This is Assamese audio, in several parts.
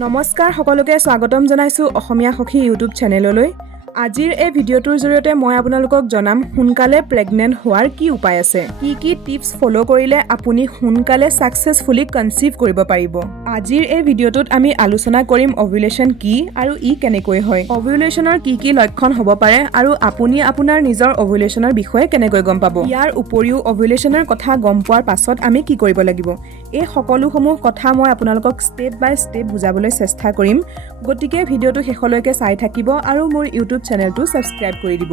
নমস্কাৰ সকলোকে স্বাগতম জনাইছো অসমীয়া সখী ইউটিউব চেনেললৈ। আজিৰ এই ভিডিঅ'টোৰ জৰিয়তে মই আপোনালোকক জনাম সোনকালে প্ৰেগনেন্ট হোৱাৰ কি উপায় আছে, কি টিপছ ফলো কৰিলে আপুনি সোনকালে সাকসেসফুলি কনসিভ কৰিব পাৰিব। আজিৰ এই ভিডিঅ'টোত আমি আলোচনা কৰিম ওভুলেশন কি আৰু ই কেনেকৈ হয়, ওভুলেশনৰ কি লক্ষণ হ'ব পাৰে আৰু আপুনি আপোনাৰ নিজৰ ওভুলেশনৰ বিষয়ে কেনেকৈ গম পাব। ইয়াৰ উপৰিও ওভুলেশনৰ কথা গম পোৱাৰ পাছত আমি কি কৰিব লাগিব, এই সকলোসমূহ কথা মই আপোনালোকক স্টেপ বাই স্টেপ বুজাবলৈ চেষ্টা কৰিম। গতিকে ভিডিঅ'টো শেষলৈকে চাই থাকিব আৰু মোৰ ইউটিউব চেনেলটো সাবস্ক্ৰাইব কৰি দিব।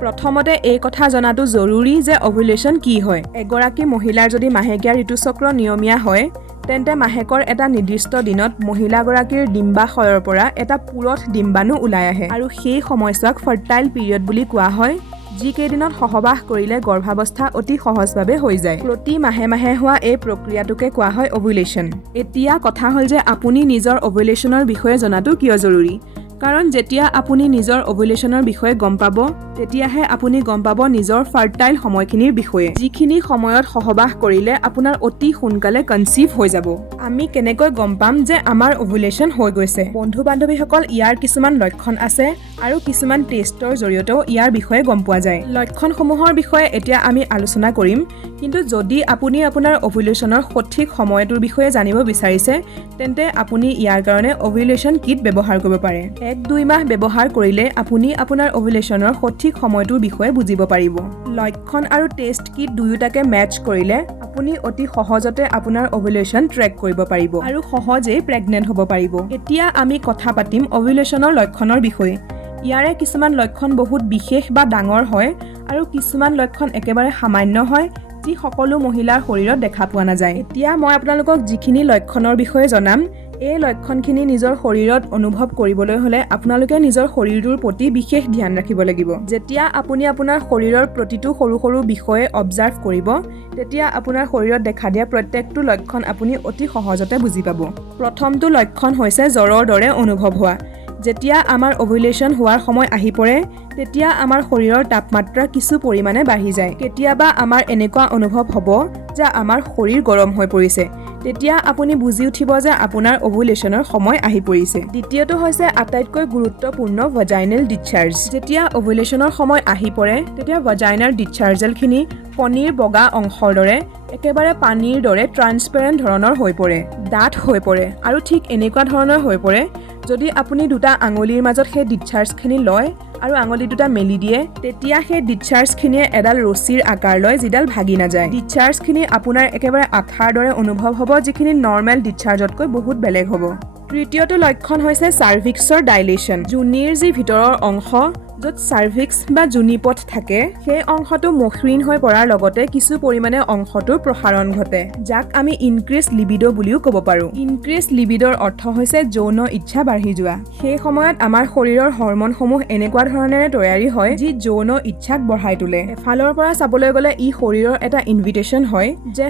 প্ৰথমতে এই কথা জনাটো জৰুৰী যে ওভুলেশন কি হয়। এগৰাকী মহিলাৰ যদি মাহেকীয়া ঋতুচক্ৰ নিয়মীয়া হয় তেন্তে মাহেকৰ এটা নিৰ্দিষ্ট দিনত মহিলাগৰাকীৰ ডিম্বাশয়ৰ পৰা এটা পুৰঠ ডিম্বাণু ওলাই আহে আৰু সেই সময়ছোৱাক ফাৰ্টাইল পিৰিয়ড বুলি কোৱা হয়, যিকেইদিনত সহবাস কৰিলে গৰ্ভাৱস্থা অতি সহজভাৱে হৈ যায়। প্ৰতি মাহে মাহে হোৱা এই প্ৰক্ৰিয়াটোকে কোৱা হয় ওভুলেশন। এতিয়া কথা হ'ল যে আপুনি নিজৰ ওভুলেশনৰ বিষয়ে জনাটো কিয় জৰুৰী, কাৰণ যেতিয়া আপুনি নিজৰ ওভুলেশনৰ বিষয়ে গম পাব তেতিয়াহে আপুনি গম পাব নিজৰ ফাৰ্টাইল সময়খিনিৰ বিষয়ে, যিখিনি সময়ত সহবাস কৰিলে আপোনাৰ অতি সোনকালে কনসিভ হৈ যাব। আমি কেনেকৈ গম পাম যে আমাৰ ওভুলেশন হৈ গৈছে? বন্ধু বান্ধৱীসকল, ইয়াৰ কিছুমান লক্ষণ আছে আৰু কিছুমান টেষ্টৰ জৰিয়তেও ইয়াৰ বিষয়ে গম পোৱা যায়। লক্ষণসমূহৰ বিষয়ে এতিয়া আমি আলোচনা কৰিম, কিন্তু যদি আপুনি আপোনাৰ ওভুলেশনৰ সঠিক সময়টোৰ বিষয়ে জানিব বিচাৰিছে তেন্তে আপুনি ইয়াৰ কাৰণে ওভুলেশন কিট ব্যৱহাৰ কৰিব পাৰে। 1-2 মাহ ব্যৱহাৰ কৰিলে আপুনি আপোনাৰ ওভুলেশনৰ সঠিক সময়টোৰ বিষয়ে বুজিব পাৰিব। লক্ষণ আৰু টেষ্ট কিট দুয়োটাকে মেচ কৰিলে আপুনি অতি সহজতে আপোনাৰ ওভুলেশন ট্ৰেক কৰিব পাৰিব আৰু সহজেই প্ৰেগনেন্ট হ'ব পাৰিব। এতিয়া আমি কথা পাতিম ওভুলেশনৰ লক্ষণৰ বিষয়ে। ইয়াৰে কিছুমান লক্ষণ বহুত বিশেষ বা ডাঙৰ হয় আৰু কিছুমান লক্ষণ একেবাৰে সামান্য হয়, যি সকলো মহিলাৰ শৰীৰত দেখা পোৱা নাযায়। এতিয়া মই আপোনালোকক যিখিনি লক্ষণৰ বিষয়ে জনাম, এই লক্ষণখিনি নিজৰ শৰীৰত অনুভৱ কৰিবলৈ হ'লে আপোনালোকে নিজৰ শৰীৰটোৰ প্ৰতি বিশেষ ধ্যান ৰাখিব লাগিব। যেতিয়া আপুনি আপোনাৰ শৰীৰৰ প্ৰতিটো সৰু সৰু বিষয়ে অবজাৰ্ভ কৰিব তেতিয়া আপোনাৰ শৰীৰত দেখা দিয়া প্ৰত্যেকটো লক্ষণ আপুনি অতি সহজতে বুজি পাব। প্ৰথমটো লক্ষণ হৈছে জ্বৰৰ দৰে অনুভৱ হোৱা। যেতিয়া আমাৰ ওভুলেশন হোৱাৰ সময় আহি পৰে তেতিয়া আমাৰ শৰীৰৰ তাপমাত্ৰা কিছু পৰিমাণে বাঢ়ি যায়। কেতিয়াবা আমাৰ এনেকুৱা অনুভৱ হ'ব যে আমাৰ শৰীৰ গৰম হৈ পৰিছে, তেতিয়া আপুনি বুজি উঠিব যে আপোনাৰ ওভুলেশনৰ সময় আহি পৰিছে। দ্বিতীয়টো হৈছে আটাইতকৈ গুৰুত্বপূৰ্ণ ভাজাইনেল ডিসচাৰ্জ। যেতিয়া ওভুলেশনৰ সময় আহি পৰে তেতিয়া ভাজাইনাৰ ডিসচাৰ্জেলখিনি কণীৰ বগা অংশৰ দৰে একেবাৰে পানীৰ দৰে ট্ৰান্সপেৰেণ্ট ধৰণৰ হৈ পৰে, ডাঠ হৈ পৰে আৰু ঠিক এনেকুৱা ধৰণৰ হৈ পৰে যদি আপুনি দুটা আঙুলিৰ মাজত সেই ডিসচাৰ্জখিনি লয় আৰু আঙুলি দুটা মেলি দিয়ে তেতিয়া সেই ডিসচাৰ্জখিনিয়ে এডাল ৰছীৰ আকাৰ লয় যিডাল ভাগি নাযায়। ডিসচাৰ্জখিনি আপোনাৰ একেবাৰে আঠাৰ দৰে অনুভৱ হ'ব, যিখিনি নৰ্মেল ডিসচাৰ্জতকৈ বহুত বেলেগ হ'ব। তৃতীয়টো লক্ষণ হৈছে চাৰ্ভিক্সৰ ডাইলেশ্যন। যোনিৰ যি ভিতৰৰ অংশ য'ত চাৰ্ভিক্স বা যোনিপথ থাকে সেই অংশটো মসৃণ হৈ পৰাৰ লগতে কিছু পৰিমাণে অংশটোৰ প্ৰসাৰণ ঘটে, যাক আমি ইনক্ৰিজ লিবিডো বুলিও ক'ব পাৰোঁ। ইনক্ৰিজ লিবিডোৰ অৰ্থ হৈছে যৌন ইচ্ছা বাঢ়ি যোৱা। সেই সময়ত আমাৰ শৰীৰৰ হৰমনসমূহ এনেকুৱা ধৰণেৰে তৈয়াৰী হয় যি যৌন ইচ্ছাক বঢ়াই তোলে। এফালৰ পৰা চাবলৈ গ'লে ই শৰীৰৰ এটা ইনভিটেশ্যন হয় যে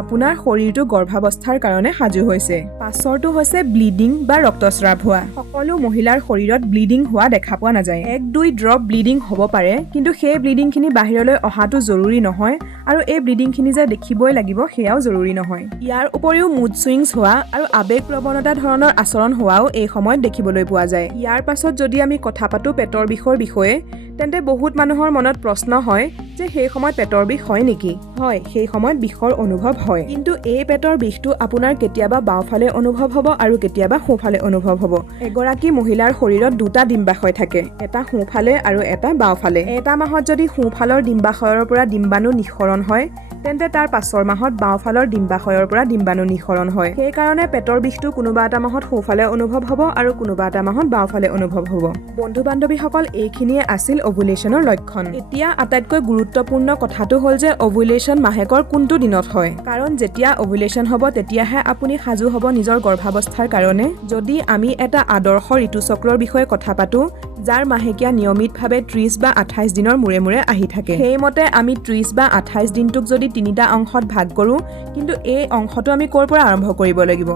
আপোনাৰ শৰীৰটো গৰ্ভাৱস্থাৰ কাৰণে সাজু হৈছে। পাছৰটো হৈছে ব্লিডিং বা ৰক্তস্ৰাৱ হোৱা। সকলো মহিলাৰ শৰীৰত ব্লিডিং হোৱা দেখা পোৱা নাযায়। 1-2 ড্ৰপ ব্লিডিং হ'ব পাৰে, কিন্তু সেই ব্লিডিংখিনি বাহিৰলৈ অহাটো জৰুৰী নহয় আৰু এই ব্লিডিংখিনি যে দেখিবই লাগিব সেয়াও জৰুৰী নহয়। ইয়াৰ উপৰিও মুড চুইংছ হোৱা আৰু আবেগ প্ৰৱণতা ধৰণৰ আচৰণ হোৱাও এই সময়ত দেখিবলৈ পোৱা যায়। ইয়াৰ পাছত যদি আমি কথা পাতো পেটৰ বিষৰ বিষয়ে, তেন্তে বহুত মানুহৰ মনত প্ৰশ্ন হয় যে সেই সময়ত পেটৰ বিষ হয় নেকি? হয়, সেই সময়ত বিষৰ অনুভৱ হয়, কিন্তু এই পেটৰ বিষটো আপোনাৰ কেতিয়াবা বাওঁফালে অনুভৱ হ'ব আৰু কেতিয়াবা সোঁফালে অনুভৱ হ'ব। এগৰাকী মহিলাৰ শৰীৰত দুটা ডিম্বাশয় থাকে, এটা সোঁফালে আৰু এটা বাওঁফালে। এটা মাহত যদি সোঁফালৰ ডিম্বাশয়ৰ পৰা ডিম্বাণু নিঃসৰণ হয় তেন্তে তাৰ পাছৰ মাহত বাওঁফালৰ ডিম্বাশয়ৰ পৰা ডিম্বাণু নিঃসৰণ হয়। সেইকাৰণে পেটৰ বিষটো কোনোবা এটা মাহত সোঁফালে অনুভৱ হ'ব আৰু কোনোবা এটা মাহত বাওঁফালে অনুভৱ হ'ব। বন্ধু বান্ধৱীসকল, এইখিনিয়ে আছিল ওভুলেশনৰ লক্ষণ। এতিয়া আটাইতকৈ গুৰুত্বপূৰ্ণ কথাটো হ'ল যে ওভুলেশন মাহেকৰ কোনটো দিনত হয়, কাৰণ যেতিয়া ওভুলেশন হ'ব তেতিয়াহে আপুনি সাজু হ'ব নিজৰ গৰ্ভাৱস্থাৰ কাৰণে। যদি আমি এটা আদৰ্শ ঋতুচক্ৰৰ বিষয়ে কথা পাতো যাৰ মাহেকীয়া নিয়মিতভাৱে 30 বা 28 দিনৰ মূৰে মূৰে আহি থাকে, সেইমতে আমি 30 বা 28 দিনটোক যদি 3টা অংশত ভাগ কৰোঁ, কিন্তু এই অংশটো আমি ক'ৰ পৰা আৰম্ভ কৰিব লাগিব?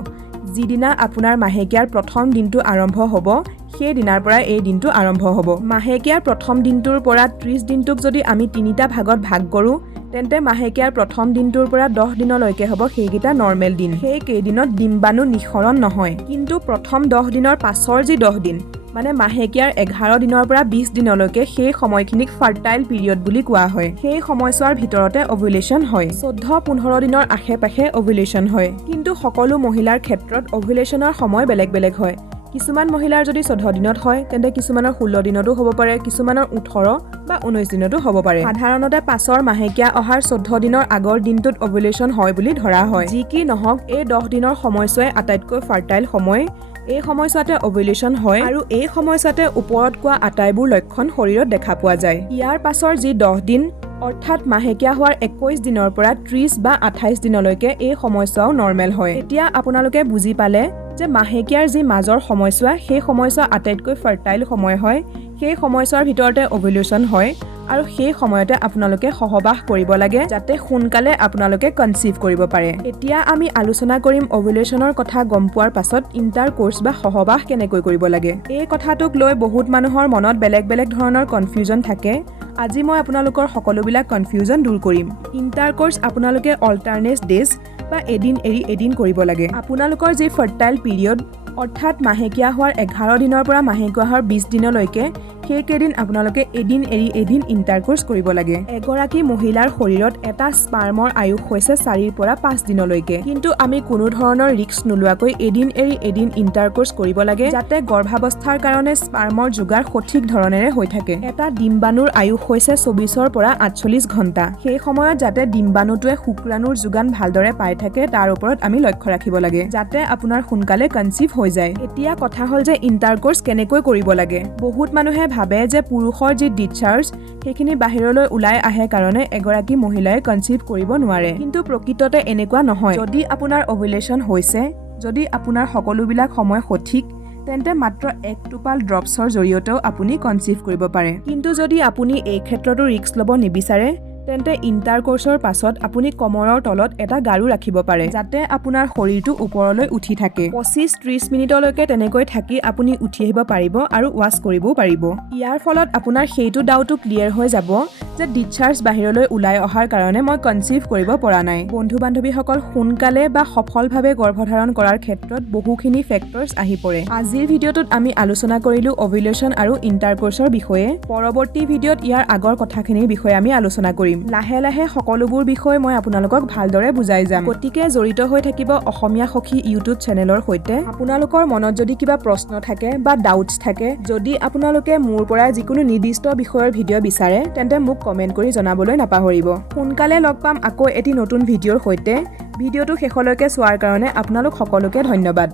যিদিনা আপোনাৰ মাহেকীয়াৰ প্ৰথম দিনটো আৰম্ভ হ'ব সেই দিনাৰ পৰা এই দিনটো আৰম্ভ হ'ব। মাহেকীয়াৰ প্ৰথম দিনটোৰ পৰা 30 দিনটোক যদি আমি 3টা ভাগত ভাগ কৰোঁ তেন্তে মাহেকীয়াৰ প্ৰথম দিনটোৰ পৰা 10 দিনলৈকে হ'ব সেইকেইটা নৰ্মেল দিন। সেই কেইদিনত ডিম্বাণু নিঃসৰণ নহয়। কিন্তু প্ৰথম 10 দিনৰ পাছৰ যি 10 দিন মানে মাহেকীয়াৰ 11 দিনৰ পৰা 20 দিনলৈকে সেই সময়খিনিক ফাৰ্টাইল পিৰিয়ড বুলি কোৱা হয়। সেই সময়ছোৱাৰ ভিতৰতে অভুলেশ্যন হয়। 14-15 দিনৰ আশে-পাশে অভুলেশ্যন হয়। কিন্তু সকলো মহিলাৰ ক্ষেত্ৰত অভুলেশ্যনৰ সময় বেলেগ বেলেগ হয়। কিছুমান মহিলাৰ যদি 14 দিনত হয় তেন্তে কিছুমানৰ 16 দিনতো হ'ব পাৰে, কিছুমানৰ 18 বা 19 দিনতো হ'ব পাৰে। সাধাৰণতে পাছৰ মাহেকীয়া অহাৰ 14 দিনৰ আগৰ দিনটোত অভুলেশ্যন হয় বুলি ধৰা হয়। যি কি নহওক এই 10 দিনৰ সময়ছোৱাই আটাইতকৈ ফাৰ্টাইল সময়। এই সময়ছোৱাতে অভুলেশ্যন হয় আৰু এই সময়ছোৱাতে ওপৰত কোৱা আটাইবোৰ লক্ষণ শৰীৰত দেখা পোৱা যায়। ইয়াৰ পাছৰ যি 10 দিন অৰ্থাৎ মাহেকীয়া হোৱাৰ 21 দিনৰ পৰা 30 বা 28 দিনলৈকে এই সময়ছোৱাও নৰ্মেল হয়। এতিয়া আপোনালোকে বুজি পালে যে মাহেকীয়াৰ যি মাজৰ সময়ছোৱা সেই সময়ছোৱা আটাইতকৈ ফাৰ্টাইল সময় হয়। সেই সময়ছোৱাৰ ভিতৰতে অভুলেশ্যন হয় আৰু সেই সময়তে আপোনালোকে সহবাস কৰিব লাগে যাতে সোনকালে আপোনালোকে কনচিভ কৰিব পাৰে। এতিয়া আমি আলোচনা কৰিম অভুলেশ্যনৰ কথা গম পোৱাৰ পাছত ইণ্টাৰকোৰ্স বা সহবাস কেনেকৈ কৰিব লাগে। এই কথাটোক লৈ বহুত মানুহৰ মনত বেলেগ বেলেগ ধৰণৰ কনফিউজন থাকে। আজি মই আপোনালোকৰ সকলোবিলাক কনফিউজন দূৰ কৰিম। ইণ্টাৰকোৰ্স আপোনালোকে অল্টাৰনেট ডেজ বা এদিন এৰি এদিন কৰিব লাগে। আপোনালোকৰ যি ফাৰ্টাইল পিৰিয়ড অৰ্থাৎ মাহেকীয়া হোৱাৰ 11 দিনৰ পৰা মাহেকীয়া হোৱাৰ 20 দিনলৈকে সেইকেইদিন আপোনালোকে এদিন এৰি এদিন ইণ্টাৰকোৰ্স কৰিব লাগে। এগৰাকী মহিলাৰ শৰীৰত এটা স্পাৰ্মৰ আয়ুস হৈছে 4 পৰা 5 দিনলৈকে। কিন্তু আমি কোনো ধৰণৰ ৰিস্ক নোলোৱাকৈ এদিন এৰি এদিন ইণ্টাৰকোৰ্স কৰিব লাগে যাতে গৰ্ভাৱস্থাৰ কাৰণে স্পাৰ্মৰ যোগাৰ সঠিক ধৰণেৰে হৈ থাকে। এটা ডিম্বাণুৰ আয়ুস হৈছে 24 পৰা 48 ঘণ্টা। সেই সময়ত যাতে ডিম্বাণুটোৱে শুক্ৰাণুৰ যোগান ভালদৰে পাই থাকে তাৰ ওপৰত আমি লক্ষ্য ৰাখিব লাগে যাতে আপোনাৰ সোনকালে কনচিভ হৈ যায়। এতিয়া কথা হ'ল যে ইণ্টাৰকোৰ্স কেনেকৈ কৰিব লাগে। বহুত মানুহে ভাবে যে পুৰুষৰ যি ডিসচাৰ্জ সেইখিনি বাহিৰলৈ ওলাই আহে কাৰণে এগৰাকী মহিলাই কনচিভ কৰিব নোৱাৰে। কিন্তু প্ৰকৃততে এনেকুৱা নহয়। যদি আপোনাৰ অভুলেশ্যন হৈছে, যদি আপোনাৰ সকলোবিলাক সময় সঠিক তেন্তে মাত্ৰ 1 টোপাল ড্ৰপছৰ জৰিয়তেও আপুনি কনচিভ কৰিব পাৰে। কিন্তু যদি আপুনি এই ক্ষেত্ৰতো ৰিস্ক ল'ব নিবিচাৰে তেন্তে ইণ্টাৰকোৰ্সৰ পাছত আপুনি কমৰৰ তলত এটা গাৰু ৰাখিব পাৰে যাতে আপোনাৰ শৰীৰটো ওপৰলৈ উঠি থাকে। 25-30 মিনিটলৈকে তেনেকৈ থাকি আপুনি উঠি আহিব পাৰিব আৰু ৱাছ কৰিবও পাৰিব। ইয়াৰ ফলত আপোনাৰ সেইটো ডাউটো ক্লিয়াৰ হৈ যাব যে ডিসচাৰ্জ বাহিৰলৈ ওলাই অহাৰ কাৰণে মই কনচিভ কৰিব পৰা নাই। বন্ধু-বান্ধৱীসকল সোনকালে বা সফলভাৱে গৰ্ভধাৰণ কৰাৰ ক্ষেত্ৰত বহুখিনি ফেক্টৰছ আহি পৰে। আজিৰ ভিডিঅ'টোত আমি আলোচনা কৰিলো অভুলেশ্যন আৰু ইণ্টাৰকোৰ্সৰ বিষয়ে। পৰৱৰ্তী ভিডিঅ'ত ইয়াৰ আগৰ কথাখিনিৰ বিষয়ে আমি আলোচনা কৰিম। লাহে লাহে সকলোবোৰ বিষয় মই আপোনালোকক ভালদৰে বুজাই যাম। গতিকে জড়িত হৈ থাকিব অসমীয়া সখী ইউটিউব চেনেলৰ সৈতে। আপোনালোকৰ মনত যদি কিবা প্ৰশ্ন থাকে বা ডাউটছ থাকে, যদি আপোনালোকে মোৰ পৰা যিকোনো নিৰ্দিষ্ট বিষয়ৰ ভিডিঅ' বিচাৰে তেন্তে মোক কমেণ্ট কৰি জনাবলৈ নাপাহৰিব। সোনকালে লগ পাম আকৌ এটি নতুন ভিডিঅ'ৰ সৈতে। ভিডিঅ'টো শেষলৈকে চোৱাৰ কাৰণে আপোনালোক সকলোকে ধন্যবাদ।